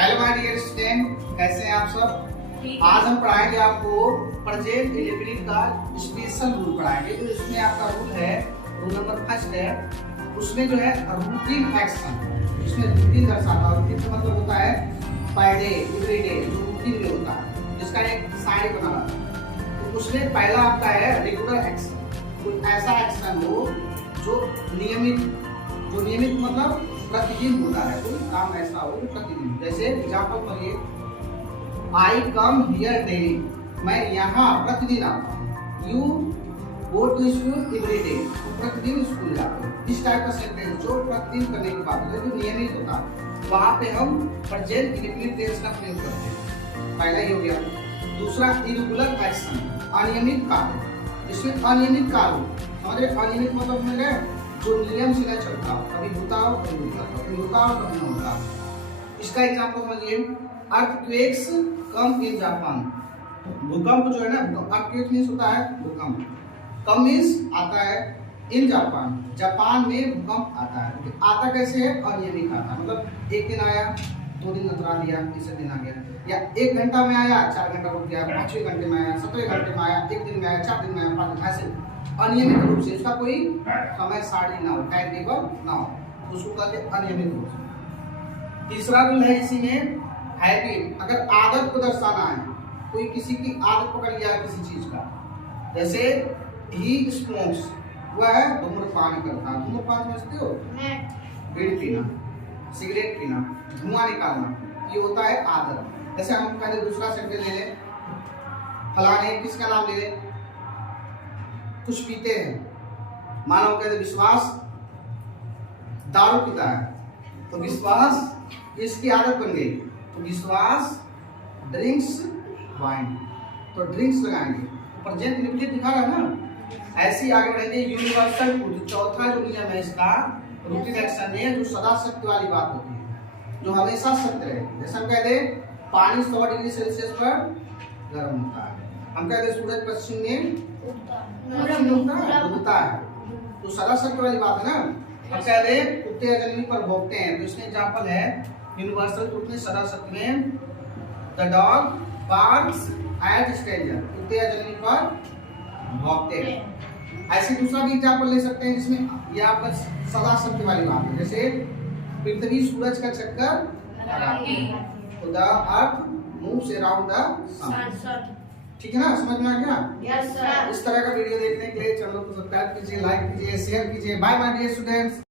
Hello my dear student, कैसे हैं आप सब। आज हम पढ़ाएंगे आपको प्रेजेंट इंडेफिनिट का स्पेशल रूल पढ़ाएंगे। जो इसमें आपका रूल है, रूल नंबर फर्स्ट है, उसमें जो है रूटीन एक्शन, इसमें रूटीन दर्शाता है। रूटीन का मतलब होता है पर डे, एवरी डे, जो रूटीन में होता है, जिसका एक साइड बनाना। तो उसमें पहला आपका है रेगुलर एक्शन, कोई ऐसा एक्शन हो जो नियमित मतलब प्रतिदिन होता है, कोई काम ऐसा हो प्रतिदिन। जैसे एग्जाम्पल करिए, आई कम हियर डेली, मैं यहाँ प्रतिदिन आता हूँ। You go to school every day, प्रतिदिन स्कूल जाते हैं। इस टाइप का सेंटेंस जो प्रतिदिन करने की बात है, जो नियमित होता है, वहाँ पे हम प्रेजेंट इंडेफिनिट टेंस का प्रयोग करते हैं। पहला ही हो गया। दूसरा इरेगुलर एक्शन, अनियमित कार्य। इसमें अनियमित कार्य समझे, अनियमित मतलब मेरे जो नियम से न चलता हो, कभी होता हो कभी नहीं होता, कभी होता हो कभी नहीं होता। इसका एग्जांपल समझिए, अर्थक्वेक्स कम इन जापान। भूकंप जो है ना, अर्थक्वेक मींस होता है भूकंप, कम मींस आता है, इन जापान जापान में भूकंप आता है। तो आता कैसे है, अनियमित आता है। मतलब एक दिन आया, 2 दिन नतरा लिया, तीसरे दिन आ गया, या 1 घंटा में आया, 4 घंटा रुक गया, 5 घंटे में आया, 17 घंटे में आया, 1 दिन में आया, 4 दिन में आया, 5 दिन, ऐसे अनियमित रूप से। इसका कोई समय सारणी ना हो, टाइम टेबल ना हो, उसको कहते हैं अनियमित रूप से। तीसरा रूल है इसी में हैबिट, अगर आदत को दर्शाना है, कोई किसी की आदत पकड़ लिया है किसी चीज का, जैसे ही स्मोक्स, वह धूम्रपान करता है। धूम्रपान समझते हो, बीड़ी पीना, सिगरेट पीना, धुआं निकालना, ये होता है आदत। जैसे हम पहले दूसरा सेंटेंस ले लें, फलाने किसका नाम ले लें, कुछ पीते हैं, मानव कहते विश्वास दारू पीता है, तो विश्वास इसकी आदत बन गई, तो विश्वास ड्रिंक्स वाइन, तो ड्रिंक्स लगाएंगे। प्रेजेंट इंडेफिनिट दिखा रहा है ना। ऐसे ही आगे बढ़ेंगे। यूनिवर्सल ट्रूथ, चौथा जो नियम है इसका, रूटीन एक्शन है, जो सदा सत्य वाली बात होती है, जो हमेशा सत्य रहे। जैसे हम कहते पानी 100 डिग्री सेल्सियस पर गर्म होता है, हम कहते सूरज पश्चिम में उगता है, तो सदा सत्य वाली बात है ना। हम कहते कुत्ते जमीन पर भौंकते हैं, तो इसमें एग्जांपल है यूनिवर्सल ट्रूथ में, सदा सत्य में, the dog barks at stranger, कुत्ते जमीन पर भौंकते हैं। ऐसे दूसरा भी एग्जांपल ले सकते हैं जिसमें यह बस सदा सत्य वाली बात है। जैसे पृथ्वी सूरज का चक्कर लगाती है, तो the earth moves around the sun. ठीक है ना, समझ में आ गया? Yes sir. इस तरह का वीडियो देखने के लिए चैनल को सब्सक्राइब कीजिए, लाइक कीजिए, शेयर कीजिए। Bye bye dear students.